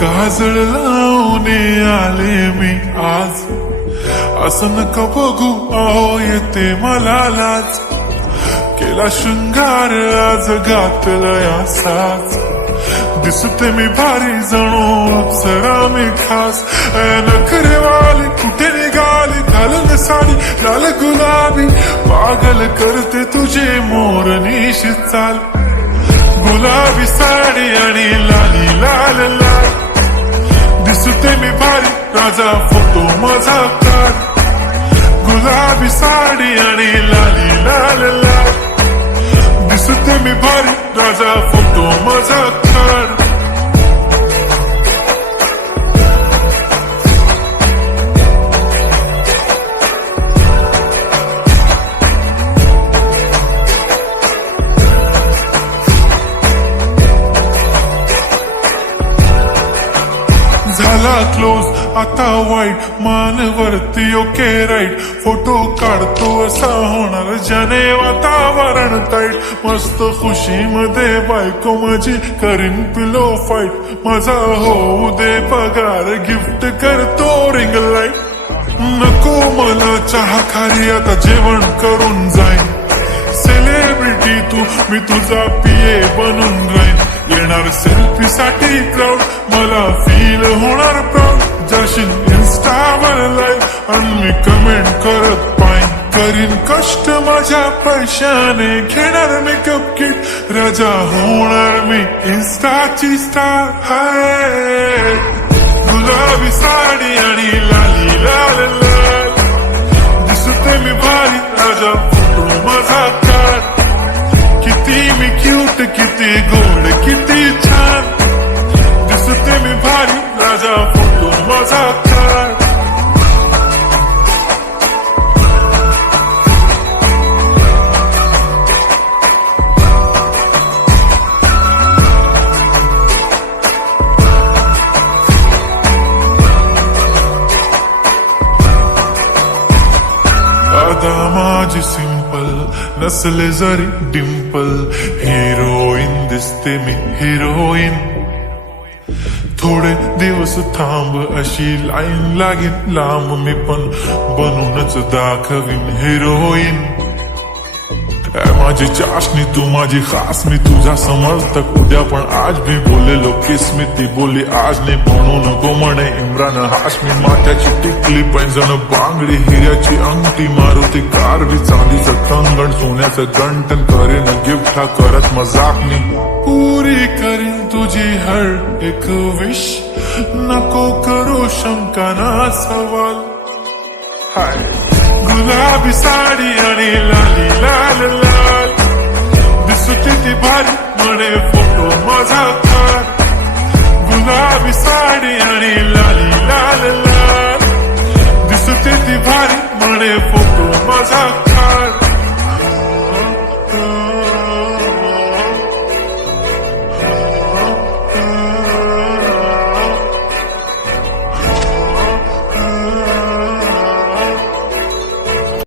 काजळ लावून आले मी आज, असं नका बघू अहो येते मला लाज. केला शृंगार आज घातलाय असाच, दिसते मी भारी जणू अप्सरा मी खास. नखरेवाली कुठे निघाली घालून साडी लाल गुलाबी, पागल करते तुझे मोरनीशी चाल. गुलाबी साडी आणि लाली लाल लाल, दिसते मी भारी राजा फोटो माझा काढ. गुलाबी साडी आणि लाली लाल लाल, दिसते मी भारी राजा फोटो माझा काढ. झाला क्लोज आता वाईट, मानवरती ओके राईट. फोटो काढतो असा होणार ज्याने वातावरण टाईट. मस्त खुशीमध्ये बायको माझी करीन पिलो फाईट. माझा होऊ दे पगार गिफ्ट करतो रिंग लाईट. नको मला चहा खारी आता जेवण करून जाईन. सेलिब्रिटी तू मी तुझा पिये बनून राहीन. येणार सेल्फी साठी क्राऊड मला फील होणार प्राऊड. जाशील इन्स्टावर लाईव्ह आणि मी कमेंट करत पाईन. करीन कष्ट माझ्या पैशाने घेणार मेकअप किट. राजा होणार मी इन्स्टाची स्टार. हाय गुलाबी साडी आणि लाली लाल लाल, दिसते मी भारी राजा फोटो माझा काढ. किती मी क्यूट किती गोड किती छान, दिसते मी भारी राजा फोटो माझा काढ. अदा माझी सिंपल नसले जरी डिंपल, हिरोईन दिसते मी हिरोईन. थोडे दिवस थांब अशी लाईन लागेल लांब, मी पण बनूनच दाखवीन हिरोईन. माझी चाशनी तू माझी खास, मी तुझा समर्थक उद्या पण आज भी बोलेलो किस्मी. ती बोली आज नाही म्हणून नको म्हणे इम्रान हाशमी. माथ्याची टिकली पैंजण बांगडी हिऱ्याची अंगठी, मारुती कार बी चांदीचं कंगण सोन्याचं गंटन. करेन गिफ्ट हा करत मजाकनी, पुरी करीन तुझी हर एक विश. नको करू शंका ना सवाल. हाय गुलाबी साडी आणि